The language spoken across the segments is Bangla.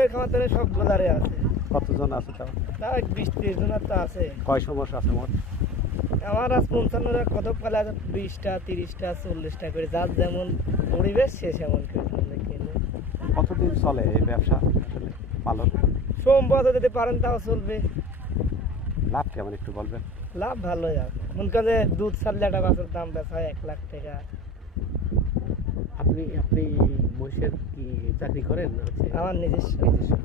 এর খামার সব গোলারে আছে। কতজন আছে তাও? তা বিশ ত্রিশ জনের তো আছে। কয় সমস্যা আছে মোট? আমার আজ পঞ্চান্নটা কত পালা আছে বিশটা তিরিশটা চল্লিশটা করে যার যেমন পরিবেশ সে সেমন করে কতদিন চলে এই ব্যবসা আসলে পালন? সোমবার যদি পারেন তাও চলবে। লাভ কেমন একটু বলবেন? লাভ ভালোই আছে। মনে করেন যে দুধ ছাড়লে একটা বাছুর দাম বেচা হয় এক লাখ টাকা। আপনি আপনি মহিষের কি চাকরি করেন? না হচ্ছে আমার নিজস্ব।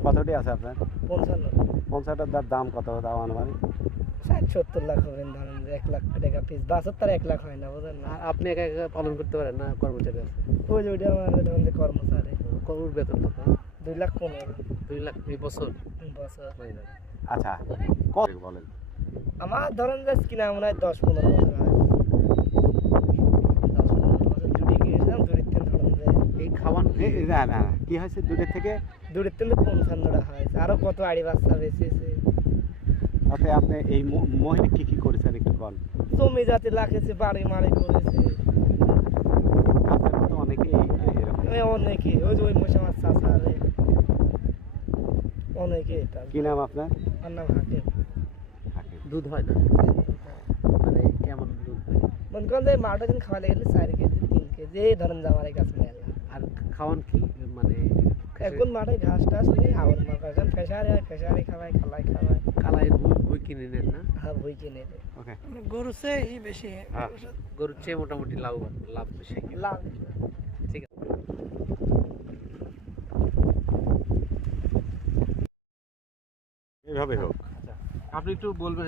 কতটি আছে আপনার? পঞ্চান্ন। পঞ্চাশটার দাম কত দাম আনুমানিক? ষাট সত্তর লাখ হবেন ধরেন যে এক লাখ টাকা পিস বাছুর তার এক লাখ হয় না বুঝলেন না? আর আপনি একা একা পালন করতে পারেন না কর্মচারী আছে? ওই যে ওইটা আমার ধরেন যে কর্মচারী। কর্মর বেতন কত? দুই লাখ পনেরো। দুই লাখ এই বছর? বছর। আচ্ছা কত বলেন? আমার ধরেন যে কিনা মনে হয় দশ পনেরো বছর হয় দশ পনেরো বছর জুড়ে গিয়েছিলাম জুড়ির তেল ধরেন যে এই খাওয়ান কি? এই- এই না না না, কি হয়েছে দূরের থেকে? জুড়ির তেল পঞ্চান্নটা হয়েছে। কত আড়ি বাচ্চা বেঁচেছে তাতে আপনি এই মহিলা কি কি করেছেন একটু বল। জমি জাতি লাখেছে বাড়ি মারি করেছে। আপনার মতো অনেকেই অনেকে ওই যে ওই মশা আমার চাষা অনেকে এটা কি নাম আপনার? আমার নাম হাকিম। দুধ হয় না? মানে কেমন দুধ? হয়? মনে করেন যে মাঠে দিন খাওয়া গেলে চার কেজি তিন কেজি এই ধরেন যে আমার কাছে মেলা আর খাওয়ান কি? মানে এখন মাঠে ঘাস টাস নেই আবার মাছ এখন ফেসারে ফেসারে খাওয়াই খালাই খাওয়াই কালাইয়ের বই বই কিনে নেন না? হ্যাঁ বই কিনে দেয় ওকে। গরু চেয়ে বেশি। হ্যাঁ। গরুর চেয়ে মোটামুটি লাভবান লাভ বেশি। লাভ ঠিক আছে। এইভাবে হোক। আপনি একটু বলবেন।